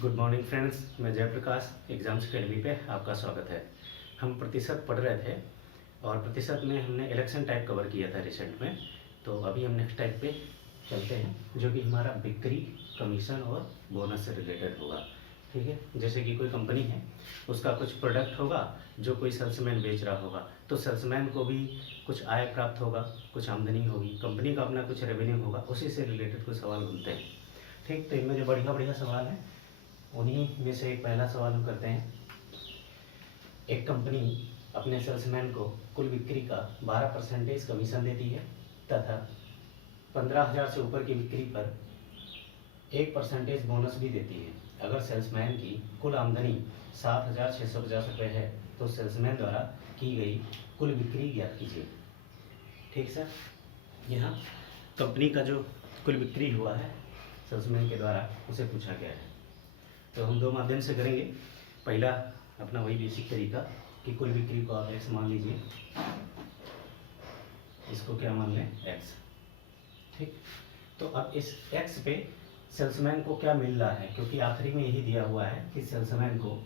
Good morning friends, मैं Jayaprakash exams academy पे आपका स्वागत है। हम प्रतिशत पढ़ रहे थे और प्रतिशत में हमने इलेक्शन टाइप कवर किया था रिसेंट में। तो अभी हम नेक्स्ट टाइप पे चलते हैं जो कि हमारा बिक्री, कमीशन और बोनस से रिलेटेड होगा। ठीक है, जैसे कि कोई कंपनी है, उसका कुछ प्रोडक्ट होगा जो कोई सेल्समैन बेच रहा होगा, तो सेल्समैन को भी कुछ आय प्राप्त होगा, कुछ आमदनी होगी, कंपनी का अपना कुछ रेवेन्यू होगा, उसी से रिलेटेड कुछ सवाल बनते हैं। ठीक, तो इनमें जो बढ़िया बढ़िया सवाल हैं उन्हीं में से एक पहला सवाल हम करते हैं। एक कंपनी अपने सेल्समैन को कुल बिक्री का 12% कमीशन देती है तथा 15,000 से ऊपर की बिक्री पर 1% बोनस भी देती है। अगर सेल्समैन की कुल आमदनी 7,650 रुपये है तो सेल्समैन द्वारा की गई कुल बिक्री ज्ञात कीजिए। ठीक सर, यहाँ कंपनी का जो कुल बिक्री हुआ है सेल्समैन के द्वारा उसे पूछा गया है। तो हम दो माध्यम से करेंगे। पहला अपना वही बेसिक तरीका कि कुल बिक्री को आप एक्स मान लीजिए, इसको क्या मान लें, एक्स। ठीक, तो अब इस एक्स पे सेल्समैन को क्या मिल रहा है, क्योंकि आखिरी में यही दिया हुआ है कि सेल्समैन को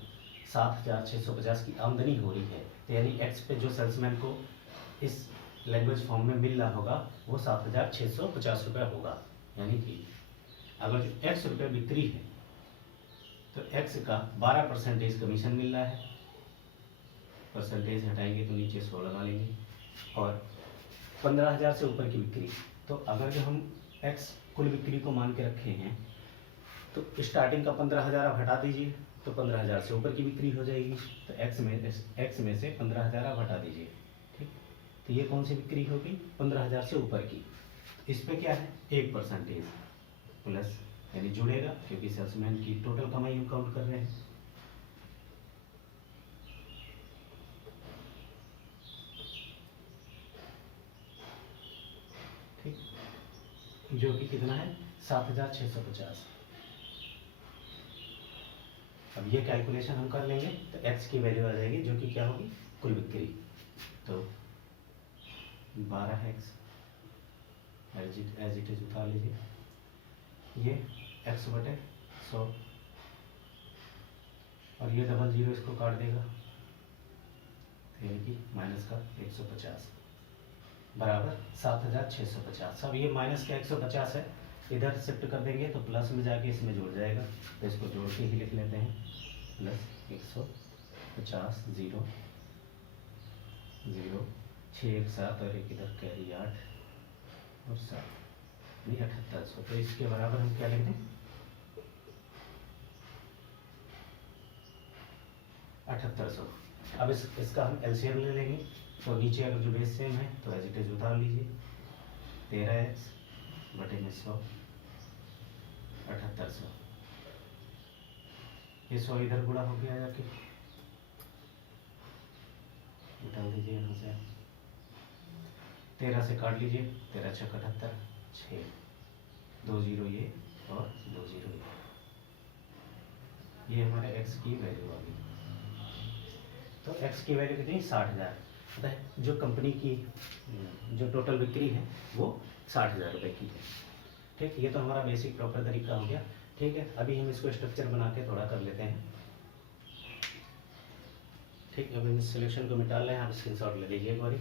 7,650 की आमदनी हो रही है, तो यानी एक्स पे जो सेल्समैन को इस लैंग्वेज फॉर्म में मिल रहा होगा वो 7,650 रुपये होगा। यानी कि अगर जो एक्स रुपये बिक्री है तो x का 12% कमीशन मिल रहा है। परसेंटेज हटाएंगे तो नीचे 100 लगा लेंगे। और 15,000 से ऊपर की बिक्री, तो अगर जो हम x कुल बिक्री को मान के रखे हैं तो स्टार्टिंग का 15,000 आप हटा दीजिए तो 15,000 से ऊपर की बिक्री हो जाएगी। तो x में से 15,000 आप हटा दीजिए। ठीक, तो ये कौन सी बिक्री होगी, 15,000 से ऊपर की। इस पे क्या है, 1% प्लस, यानी जुड़ेगा क्योंकि सेल्समैन की टोटल कमाई हम काउंट कर रहे हैं। ठीक, जो कि कितना है, 7,650। अब ये कैलकुलेशन हम कर लेंगे तो x की वैल्यू आ जाएगी जो कि क्या होगी, कुल बिक्री। तो 12x एज इट इज उतार लीजिए, ये x बटे 100 और ये डबल जीरो इसको काट देगा, यानी कि माइनस का 150 बराबर 7,650। अब ये माइनस का 150 है, इधर शिफ्ट कर देंगे तो प्लस में जाके इसमें जुड़ जाएगा, तो इसको जोड़ के ही लिख लेते हैं, प्लस 150 0 0 6 1 7 और एक इधर कैरी 8 और 7 यानी 7,800। तो इसके बराबर हम क्या लिख दें, 7,800। अब इसका हम एलसीएम ले लेंगे, तो नीचे अगर जो बेस सेम है तो एज इट इज उतार लीजिए, 13x बटे में 100, 7,800। ये 100 इधर गुणा हो गया जाके, निकाल दीजिए यहाँ से, 13 से काट लीजिए, 13 6 78 6 2 0 ये और 2 0 ये हमारे x की वैल्यू आ गई। तो x की वैल्यू कितनी, 60,000। मतलब जो कंपनी की जो टोटल बिक्री है वो 60,000 रुपये की है। ठीक, ये तो हमारा बेसिक प्रॉपर तरीका हो गया। ठीक है, अभी हम इसको स्ट्रक्चर बना के थोड़ा कर लेते हैं। ठीक, अब हम इस सिलेक्शन को मिटा लें, आप स्क्रीनशॉट ले लीजिए एक बारी।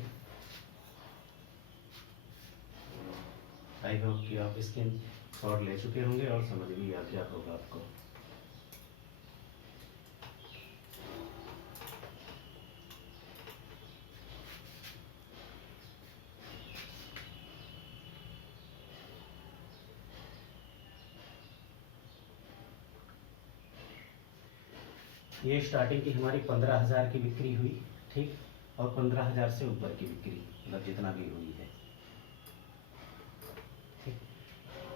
आई होप कि आप स्क्रीनशॉट ले चुके होंगे और समझ भी आ गया होगा आपको। ये स्टार्टिंग की हमारी 15,000 की बिक्री हुई। ठीक, और 15,000 से ऊपर की बिक्री, मतलब जितना भी हुई है। ठीक,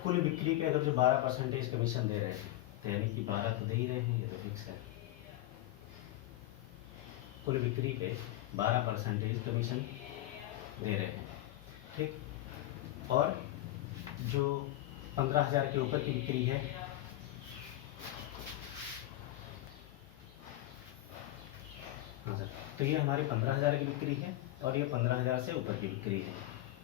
कुल बिक्री पे अगर जो 12% कमीशन दे रहे हैं तो यानी कि 12 तो दे ही रहे हैं, ये तो फिक्स है। कुल बिक्री पे 12% कमीशन दे रहे हैं। ठीक, और जो 15,000 के ऊपर की बिक्री है, हाँ सर, तो ये हमारी 15,000 की बिक्री है और ये 15,000 से ऊपर की बिक्री है।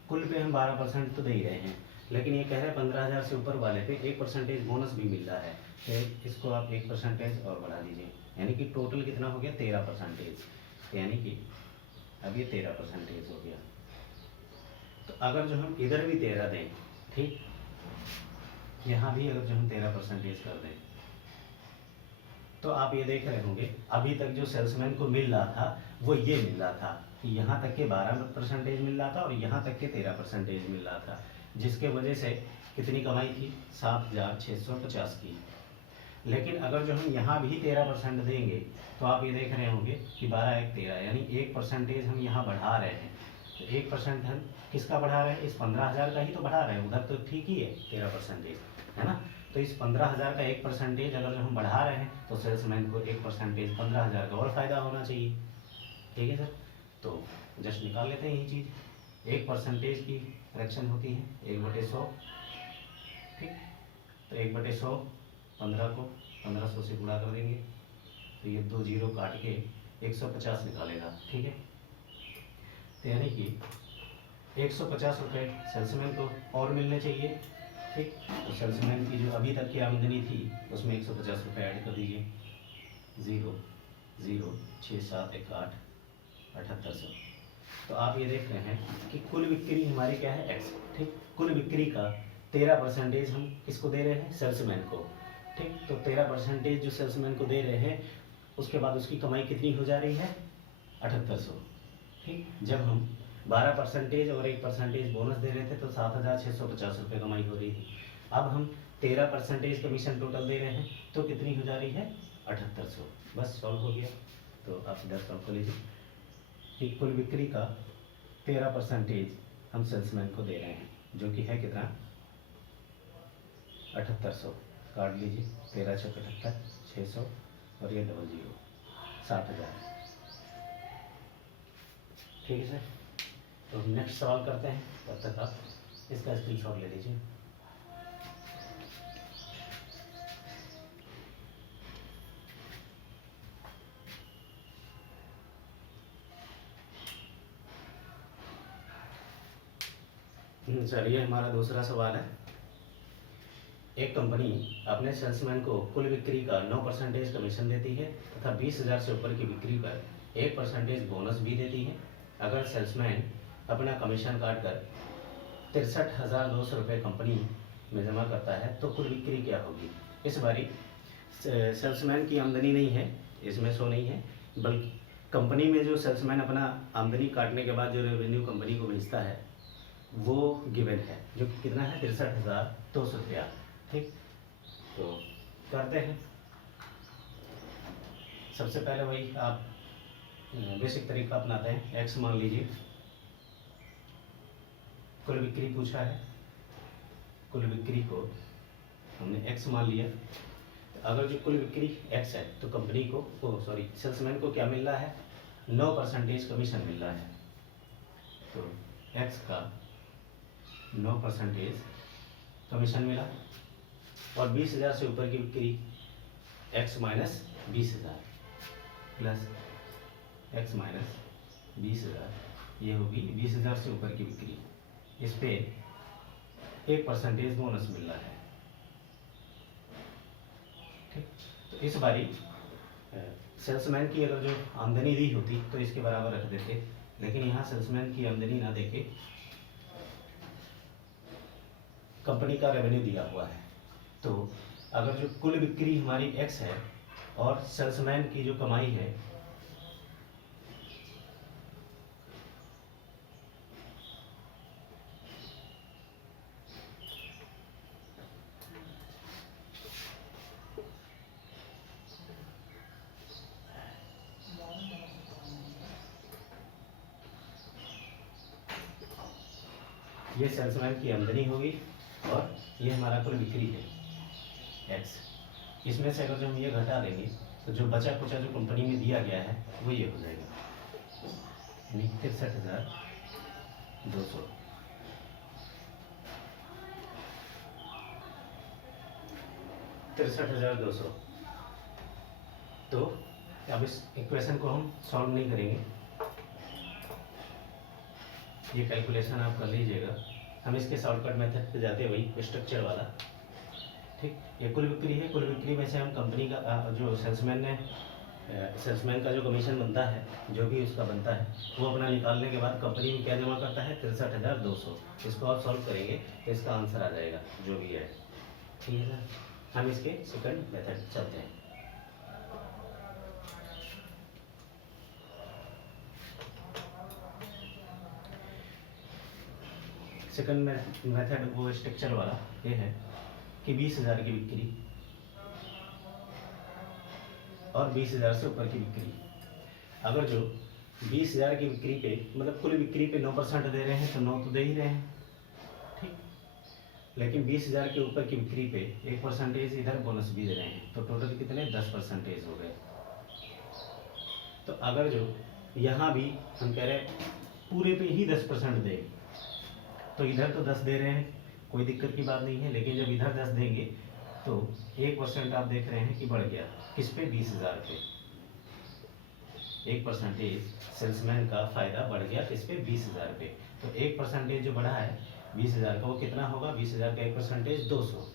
कुल पे हम 12% तो दे ही रहे हैं, लेकिन ये कह रहे हैं 15,000 से ऊपर वाले पे 1% बोनस भी मिल रहा है। तो इसको आप 1% और बढ़ा दीजिए, यानी कि टोटल कितना हो गया 13%, यानी कि अब ये 13% हो गया। तो अगर जो हम इधर भी 13 दें, ठीक, यहाँ भी अगर जो हम 13% कर दें, तो आप ये देख रहे होंगे अभी तक जो सेल्समैन को मिल रहा था वो ये मिल रहा था कि यहाँ तक के 12% मिल रहा था और यहाँ तक के 13% मिल रहा था, जिसके वजह से कितनी कमाई थी 7,650 की। लेकिन अगर जो हम यहाँ भी 13% देंगे तो आप ये देख रहे होंगे कि 12 एक 13, यानी 1% हम यहाँ बढ़ा रहे हैं। तो 1% हम किसका बढ़ा रहे हैं, इस 15,000 का ही तो बढ़ा रहे हैं, उधर तो ठीक ही है 13%, है ना। तो इस 15,000 का 1% अगर जो हम बढ़ा रहे हैं तो सेल्समैन को 1% 15,000 का और फायदा होना चाहिए, ठीक है सर। तो जस्ट निकाल लेते हैं यही चीज़, 1% की फ्रैक्शन होती है 1/100, ठीक। तो 1/100 15 को 1500 से गुणा कर देंगे तो ये 2 जीरो काट के 150 निकालेगा, ठीक है। तो यानी कि 150 रुपये सेल्समैन को और मिलने चाहिए, ठीक। तो सेल्समैन की जो अभी तक की आमदनी थी उसमें 150 रुपये ऐड कर दीजिए, 0 0 6 7 1 8 7800। तो आप ये देख रहे हैं कि कुल बिक्री हमारी क्या है एक्स, ठीक। कुल बिक्री का 13% हम किसको दे रहे हैं, सेल्समैन को, ठीक। तो 13% जो सेल्समैन को दे रहे हैं उसके बाद उसकी कमाई कितनी हो जा रही है 7800, ठीक। जब हम 12% और 1% बोनस दे रहे थे तो 7,650 रुपये कमाई हो रही थी। अब हम 13% कमीशन टोटल दे रहे हैं तो कितनी हो जा रही है 7800। बस सॉल्व हो गया। तो आप इधर सॉल्व कर लीजिए कि कुल बिक्री का 13% हम सेल्समैन को दे रहे हैं, जो कि है कितना 7800, काट लीजिए 13 6 75 600 और ये 00 60,000, ठीक है सर। तो नेक्स्ट सवाल करते हैं, तब तक आप इसका स्क्रीनशॉट ले लीजिए। चलिए हमारा दूसरा सवाल है, एक कंपनी अपने सेल्समैन को कुल बिक्री का 9% कमीशन देती है तथा 20,000 से ऊपर की बिक्री पर 1% बोनस भी देती है। अगर सेल्समैन अपना कमीशन काट कर 63,200 रुपये कंपनी में जमा करता है तो कुल बिक्री क्या होगी। इस बारी सेल्समैन की आमदनी नहीं है, इसमें शो नहीं है, बल्कि कंपनी में जो सेल्समैन अपना आमदनी काटने के बाद जो रेवेन्यू कंपनी को भेजता है वो गिवन है, जो कि कितना है 63,200 रुपया, ठीक। तो करते हैं, सबसे पहले वही आप बेसिक तरीका अपनाते हैं। एक्स मान लीजिए, कुल बिक्री पूछा है, कुल बिक्री को हमने एक्स मान लिया। अगर जो कुल बिक्री एक्स है तो कंपनी को सेल्समैन को क्या मिल रहा है 9% कमीशन मिल रहा है। तो एक्स का 9% कमीशन मिला और 20,000 से ऊपर की बिक्री x minus 20,000 plus x minus 20,000, ये होगी 20,000 से ऊपर की बिक्री। इस पे 1% बोनस मिल रहा है, ठीक। तो इस बारी सेल्समैन की अगर जो आमदनी दी होती तो इसके बराबर रख देते, लेकिन यहाँ सेल्समैन की आमदनी ना देके कंपनी का रेवेन्यू दिया हुआ है। तो अगर जो कुल बिक्री हमारी एक्स है और सेल्समैन की जो कमाई है ये सेल्समैन की आमदनी होगी और ये हमारा कुल बिक्री है एक्स। इसमें से अगर जो हम ये घटा देंगे तो जो बचा कुचा जो कंपनी में दिया गया है वो ये हो जाएगा, यानी 63,200। 63,200। तो अब इस इक्वेशन को हम सॉल्व नहीं करेंगे, ये कैलकुलेशन आप कर लीजिएगा, हम इसके शॉर्टकट मेथड पे जाते हैं, वही स्ट्रक्चर वाला। ठीक, ये कुल बिक्री है। कुल बिक्री में से हम कंपनी का जो सेल्समैन का जो कमीशन बनता है, जो भी उसका बनता है, वो अपना निकालने के बाद कंपनी में क्या जमा करता है, 63,200। इसको आप सॉल्व करेंगे तो इसका आंसर आ जाएगा जो भी है। ठीक है सर, हम इसके सेकंड मेथड चलते हैं। सेकंड मेथड वो स्ट्रक्चर वाला ये है कि 20,000 की बिक्री और 20,000 से ऊपर की बिक्री। अगर जो 20,000 की बिक्री पे, मतलब कुल बिक्री पे 9% दे रहे हैं तो 9 तो दे ही रहे हैं, ठीक। लेकिन 20,000 के ऊपर की बिक्री पे 1% इधर बोनस भी दे रहे हैं, तो टोटल कितने 10% हो गए। तो अगर जो यहाँ भी हम कह रहे हैं पूरे पे ही 10% दें, तो इधर तो 10 दे रहे हैं, कोई दिक्कत की बात नहीं है। लेकिन जब इधर 10 देंगे तो 1% आप देख रहे हैं कि बढ़ गया, किस पे, 20,000 पे। 1% सेल्समैन का फायदा बढ़ गया किस पे, 20,000 पे। तो 1% जो बढ़ा है 20,000 का, वो कितना होगा, 20,000 का 1% 200,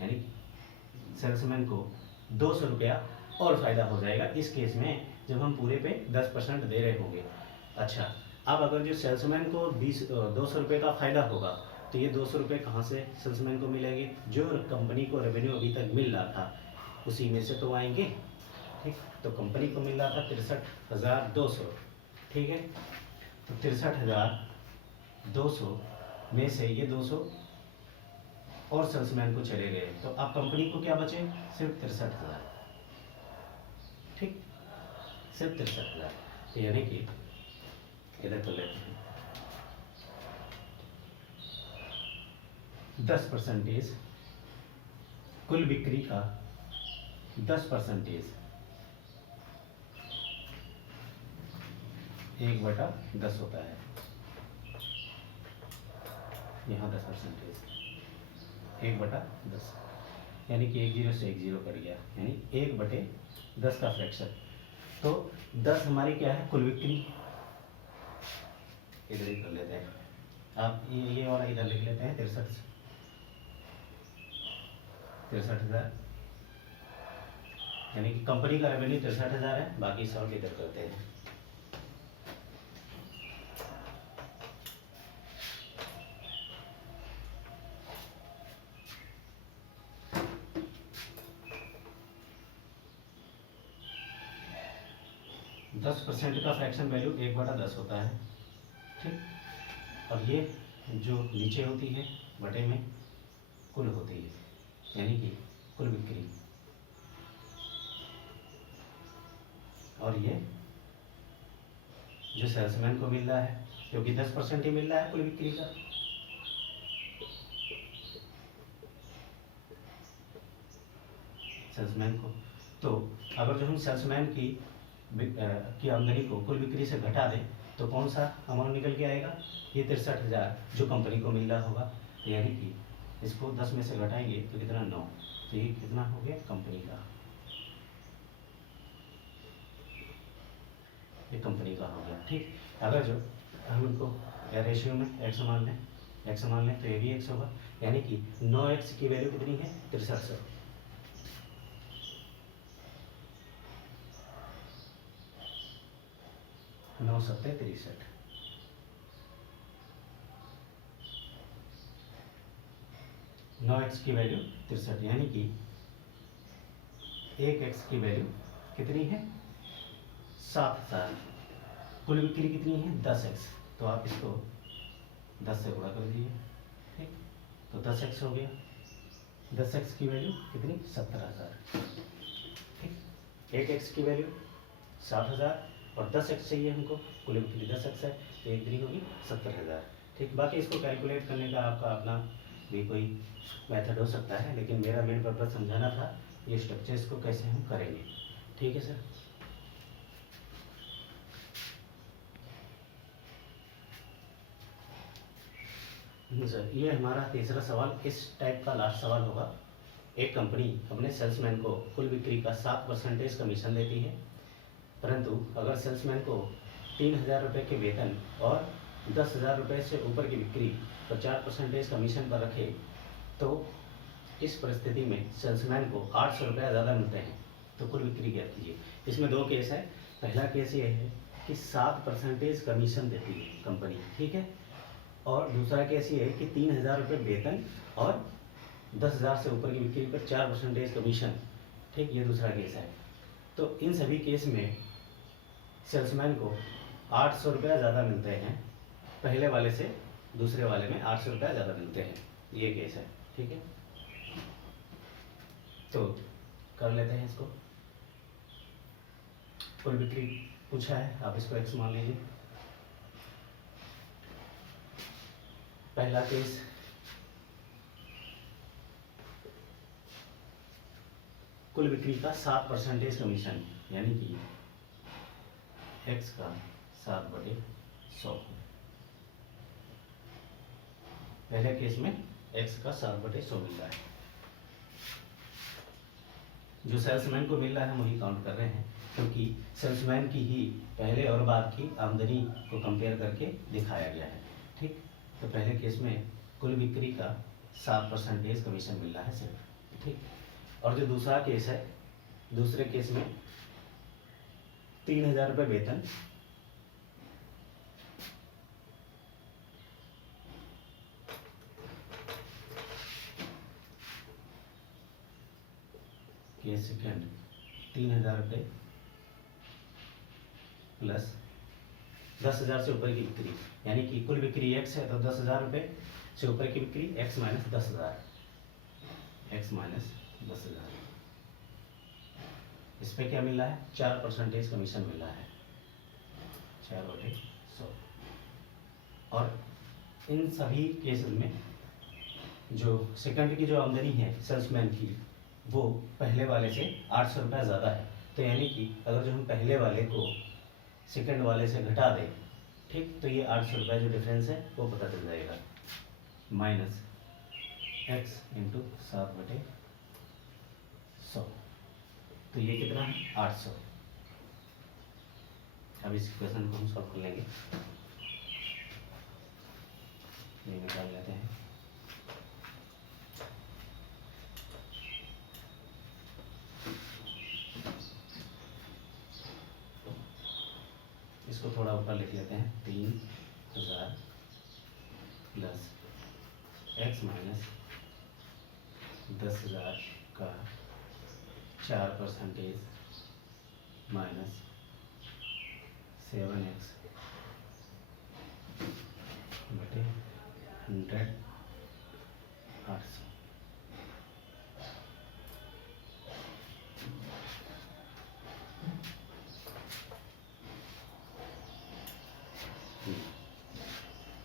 यानी सेल्समैन को 200 रुपया और फायदा हो जाएगा इस केस में, जब हम पूरे पे 10% दे रहे होंगे। अच्छा, अब अगर जो सेल्समैन को 200 रुपये का फायदा होगा, तो ये 200 रुपये कहाँ से सेल्समैन को मिलेंगे, जो कंपनी को रेवेन्यू अभी तक मिल रहा था उसी में से तो आएंगे, ठीक। तो कंपनी को मिल रहा था 63,200, ठीक है। तो 63,200 में से ये 200 और सेल्समैन को चले गए, तो अब कंपनी को क्या बचे, सिर्फ 63,000, ठीक, सिर्फ 63,000। यानी कि इधर कर लेते हैं 10% कुल बिक्री का 10% 1/10 होता है। यहाँ 10% 1/10, यानी कि 1 0 से 1 0 कट गया, यानी 1/10 का फ्रैक्शन। तो 10 हमारी क्या है, कुल बिक्री। इधर ही कर लेते हैं, आप ये वाला इधर लिख लेते हैं, 63,000, यानी कि कंपनी का रेवेन्यू 63,000 है, बाकी सब इधर करते हैं। दस % का फ्रैक्शन वैल्यू 1/10 होता है, ठीक। और ये जो नीचे होती है बटे में कुल होती है, यानी कि कुल बिक्री, और ये जो सेल्समैन को मिल रहा है, क्योंकि 10% ही मिल रहा है कुल बिक्री का, सेल्समैन को। तो अगर जो हम सेल्समैन की आमदनी को कुल बिक्री से घटा दें तो कौन सा अमाउंट निकल के आएगा, ये 63,000 जो कंपनी को मिल रहा होगा। तो यानी कि इसको 10 में से घटाएंगे तो कितना, 9, तो ये कितना हो गया कंपनी का, ये कंपनी का हो गया, ठीक। अगर जो हम इनको रेशियो में x मान लें तो ये भी x होगा, यानी कि 9x की वैल्यू कितनी है, 6300। 9 7 63, 9x की वैल्यू 63, यानी कि 1x की वैल्यू कितनी है, 7,000। कुल बिक्री कितनी है, 10x, तो आप इसको 10 से गुणा कर दीजिए, ठीक। तो 10x हो गया, 10x की वैल्यू कितनी, 70,000, ठीक। 1x की वैल्यू 7,000 और 10x चाहिए हमको, कुल बिक्री 10x है, तो एक बिक्री होगी 70,000, ठीक। बाकी इसको कैलकुलेट करने का आपका अपना भी कोई मेथड हो सकता है, लेकिन मेरा मेन पर्पज समझाना था ये स्ट्रक्चर्स को कैसे हम करेंगे, ठीक है सर। सर ये हमारा तीसरा सवाल इस टाइप का लास्ट सवाल होगा। एक कंपनी अपने सेल्समैन को कुल बिक्री का 7% कमीशन देती है, परंतु अगर सेल्समैन को 3,000 रुपये के वेतन और 10,000 रुपये से ऊपर की बिक्री पर 4% कमीशन पर रखे तो इस परिस्थिति में सेल्समैन को 800 रुपये ज़्यादा मिलते हैं, तो कुल बिक्री ज्ञात कीजिए। इसमें दो केस है। पहला केस ये है कि 7% कमीशन देती है कंपनी, ठीक है, और दूसरा केस ये है कि 3,000 रुपये वेतन और 10,000 से ऊपर की बिक्री पर 4% कमीशन, ठीक, ये दूसरा केस है। तो इन सभी केस में सेल्समैन को 800 रुपये ज़्यादा मिलते हैं, पहले वाले से दूसरे वाले में 800 रुपये ज़्यादा मिलते हैं, ये केस है, ठीक है। तो कर लेते हैं इसको। कुल बिक्री पूछा है, आप इसको x मान लीजिए। पहला केस, कुल बिक्री का 7% कमीशन, यानी कि x का 7/100। पहले केस में x का 7/100 मिल रहा है। जो सेल्समैन को मिल रहा है हम वही काउंट कर रहे हैं, क्योंकि सेल्समैन की ही पहले और बाद की आमदनी को कंपेयर करके दिखाया गया है, ठीक। तो पहले केस में कुल बिक्री का 7% कमीशन मिल रहा है सिर्फ, ठीक। और जो दूसरा केस है, दूसरे केस में 3,000 रुपये वेतन, केस सेकेंड 3,000 रुपये प्लस 10,000 से ऊपर की बिक्री, यानी कि कुल बिक्री x है तो 10,000 रुपये से ऊपर की बिक्री x माइनस 10,000, x माइनस 10,000। इस पर क्या मिल रहा है? 4% कमीशन मिल रहा है, 4/100। और इन सभी केसेस में जो सेकंड की जो आमदनी है सेल्समैन की, वो पहले वाले से 800 रुपये ज़्यादा है। तो यानी कि अगर जो हम पहले वाले को सेकंड वाले से घटा दें, ठीक, तो ये 800 रुपये जो डिफरेंस है वो पता चल जाएगा। माइनस x इंटू 7/100, तो ये कितना है? 800। अब इस क्वेश्चन को हम सॉल्व कर लेंगे, ये निकाल लेते हैं। इसको थोड़ा ऊपर लिख लेते हैं, 3,000 प्लस x माइनस 10,000 का 4% माइनस 7x बटे 100, 800।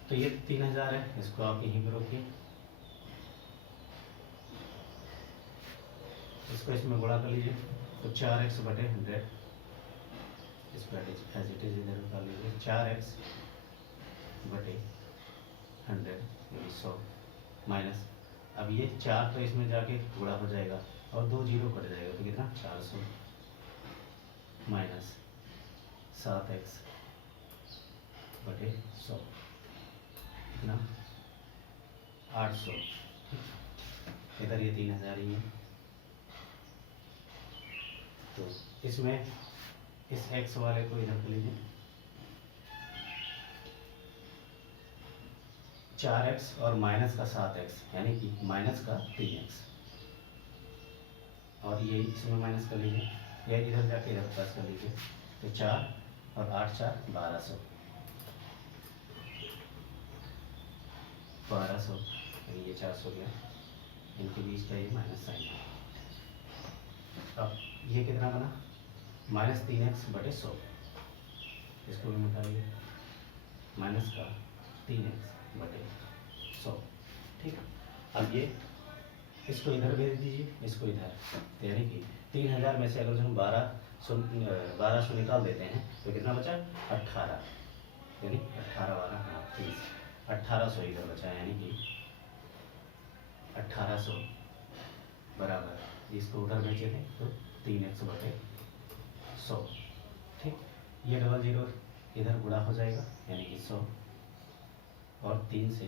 तो ये 3,000 है, इसको आप यहीं पर रोकिए, इसको इसमें गुणा कर लीजिए, तो 4x बटे 100, इसको एज इट इज इधर उतार लीजिए, 4x बटे 100 यानी 100 माइनस, अब ये 4 तो इसमें जाके गुणा हो जाएगा और 2 जीरो कट जाएगा, तो कितना? 400 माइनस 7x बटे 100, कितना? 800। इधर ये 3,000 ही है, तो इसमें इस x वाले को इधर कर लीजिए, 4x और माइनस का 7x यानी कि माइनस का 3x, और ये इसमें माइनस कर लीजिए, या इधर जाके इधर प्लस कर लीजिए, तो 4 और 8 4 1200, 1200 यानी ये 400 गया, इनके बीच का ये माइनस साइन है। अब ये कितना बना? माइनस 3x बटे 100, इसको भी मिटा लीजिए, माइनस का 3x बटे 100, ठीक। अब ये इसको इधर भेज दीजिए, इसको इधर, तो यानी कि 3,000 में से अगर जो हम 1200 निकाल देते हैं तो कितना बचा? 18, यानी 18 वाला 30, 1800 इधर बचा, यानी कि 1800 बराबर, इसको उधर भेजे थे तो 3x बटे 100, ठीक। ये 00 इधर गुणा हो जाएगा, यानी कि 100 और 3 से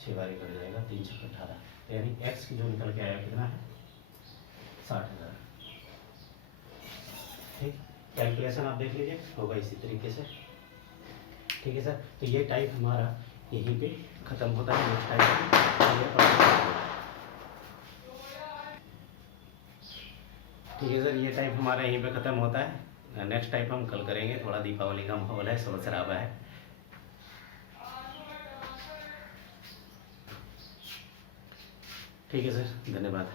6 बार कट जाएगा, 3 छः 18, यानी एक्स की जो निकल के आया कितना है 60,000। ठीक, कैलकुलेशन आप देख लीजिए, होगा इसी तरीके से। ठीक है सर, तो ये टाइप हमारा यहीं पे ख़त्म होता है। नेक्स्ट टाइप ठीक है सर, ये टाइप हमारा यहीं पे ख़त्म होता है। नेक्स्ट टाइप हम कल करेंगे। थोड़ा दीपावली का माहौल है, शोर शराबा है। ठीक है सर, धन्यवाद।